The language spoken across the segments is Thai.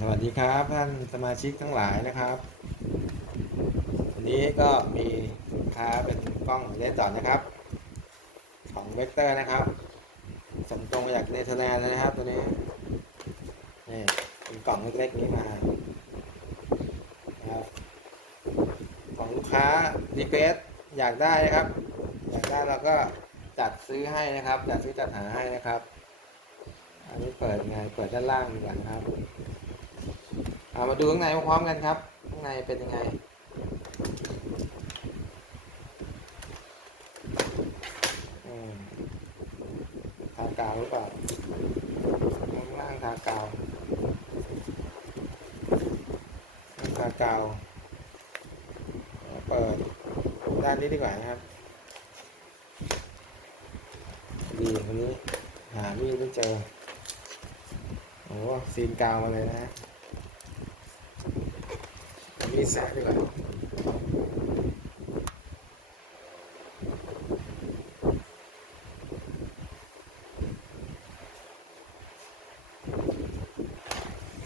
สวัสดีครับท่านสมาชิกทั้งหลายนะครับ วันนี้ก็มีสินค้าเป็นกล้องเลนส์ดอนะครับ ของเวกเตอร์นะครับส่งตรงมาจากเนเธอร์แลนด์นะครับ ตัวนี้นี่เป็นกล่องเล็กๆนี้มาครับของลูกค้ารีเควสอยากได้นะครับ อยากได้เราก็จัดซื้อให้นะครับ จัดซื้อจัดหาให้นะครับอันนี้เปิดไงเปิดด้านล่างดีกว่านะครับ มาดูข้างในพร้อมกันครับ ข้างในเป็นยังไง ทากาวหรือเปล่า ข้างล่างทากาวข้างทากาว เปิดด้านนี้ดีกว่านะครับดีวันนี้ หามีดไม่เจอ โอ้ซีนกาวมาเลยนะฮะ เอามีดแซะดีกว่า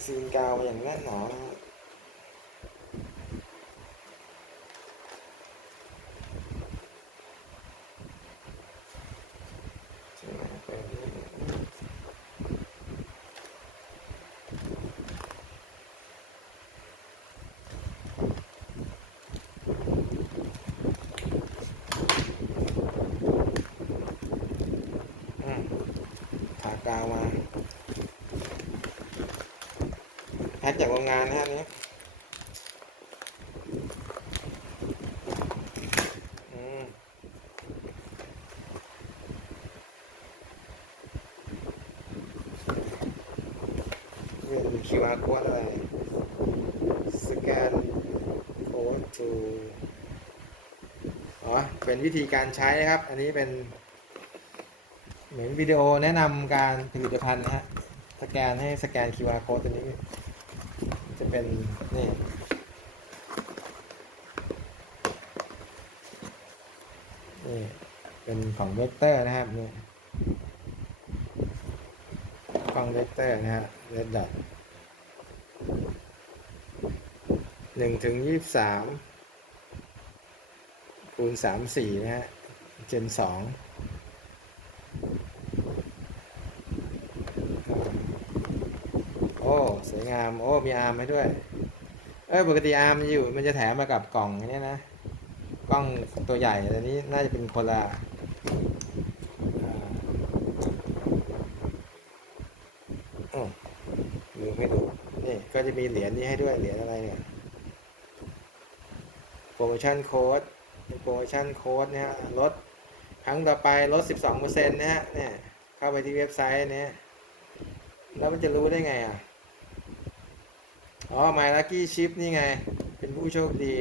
ซีนกาวอย่างแน่นหนานะฮะใช่ไหมเปิดนี่อืมทากาวมา แพ็คจากโรงงานนะฮะอันนี้อืมเป็น QR code อะไร สแกนโค้ด to อ๋อ เป็นวิธีการใช้นะครับ อันนี้เป็น เหมือนวิดีโอแนะนำการผลิตภัณฑ์นะฮะ สแกนให้สแกน QR code ตัวนี้ จะเป็นนี่นี่ เป็นของเวกเตอร์นะครับนี่กล้องเวกเตอร์นะฮะเรดดอทหนึ่งถึงยี่สิบสามคูณสามสี่นะฮะเจนสอง โอ้ สวยงาม โอ้ มีอาร์มให้ด้วย เออปกติอาร์มอยู่ มันจะแถมมากับกล่องนนี้นะ กล้องตัวใหญ่แต่นี้น่าจะเป็นคนละอ่าโอ้ดูไม่ดู นี่ก็จะมีเหรียญนี้ให้ด้วย เหรียญอะไรเนี่ย โปรโมชั่นโค้ดโปรโมชั่นโค้ดเนี่ยลดครั้งต่อไปลด 12%นะฮะ เนี่ย เข้าไปที่เว็บไซต์เนี่ยแล้วมันจะรู้ได้ไงอะ อ๋อ My Lucky Chip นี่ไง เป็นผู้โชคดี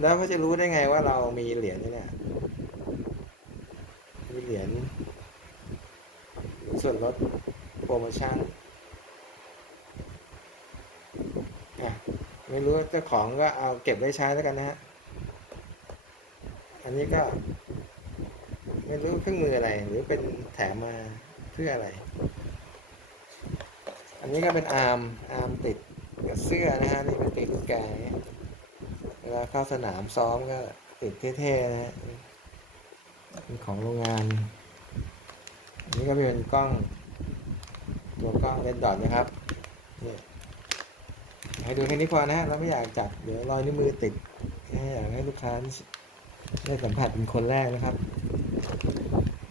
แล้วเขาจะรู้ได้ไงว่าเรามีเหรียญเนี่ย มีเหรียญส่วนลดโปรโมชั่นไม่รู้เจ้าของก็เอาเก็บไว้ใช้แล้วกันนะฮะ อันนี้ก็ ไม่รู้เครื่องมืออะไร หรือเป็นแถมมาเพื่ออะไร อันนี้ก็เป็นอาร์มอาร์มติดกับเสื้อนะฮะนี่เป็นติดลูกแกงเวลาเข้าสนามซ้อมก็ติดเท่ๆนะฮะเป็นของโรงงาน อันนี้ก็เป็นกล้อง ตัวกล้องเลนส์ดอทนะครับนี่ให้ดูแค่นี้พอนะฮะเราไม่อยากจับเดี๋ยวรอยนิ้วมือติดอยากให้ลูกค้าได้สัมผัสเป็นคนแรกนะครับ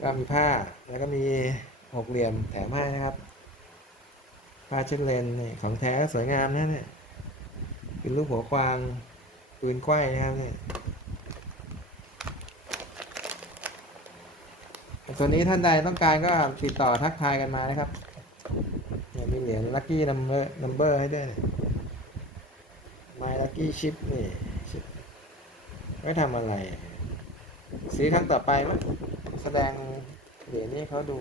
ก็มีผ้าแล้วก็มีหกเหลี่ยมแถมให้นะครับาเช็ดเลนนี่ของแท้สวยงามนะเนี่ยเป็นรูปหัวกวางปืนกว้ายนะครับเนี่ยตัวนี้ท่านใดต้องการก็ติดต่อทักทายกันมานะครับเนี่ยมีเหรียญลัคกี้นัมเบอร์นัมเบอร์ให้ด้วยไมลัคกี้ชิปนี่ชิปไว้ทำอะไรซื้อครั้งต่อไปมั้ยแสดงเหรียญนี้เขาดู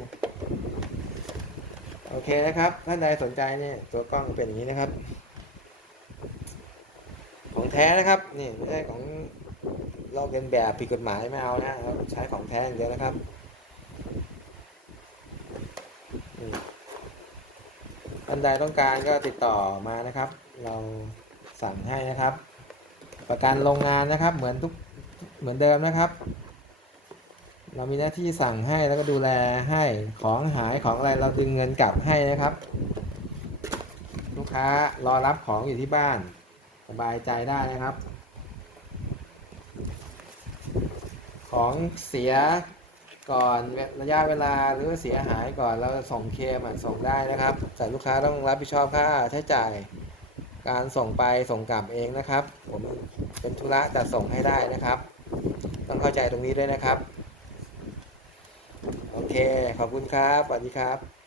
โอเคนะครับ ท่านใดสนใจเนี่ยตัวกล้องเป็นอย่างนี้นะครับ ของแท้นะครับ นี่ไม่ใช่ของลอกเลียนแบบผิดกฎหมายไม่เอานะเราใช้ของแท้อย่างเดียวนะครับท่านใดต้องการก็ติดต่อมานะครับ เราสั่งให้นะครับ ประกันโรงงานนะครับ เหมือนทุกเหมือนเดิมนะครับ เรามีหน้าที่สั่งให้แล้วก็ดูแลให้ของหายของอะไรเราดึงเงินกลับให้นะครับ ลูกค้ารอรับของอยู่ที่บ้านสบายใจได้นะครับ ของเสียก่อนระยะเวลาหรือว่าเสียหายก่อนเราส่งเคลมส่งได้นะครับแต่ลูกค้าต้องรับผิดชอบค่าใช้จ่าย การส่งไปส่งกลับเองนะครับ ผมเป็นธุระจะส่งให้ได้นะครับ ต้องเข้าใจตรงนี้ด้วยนะครับ โอเค ขอบคุณครับ สวัสดีครับ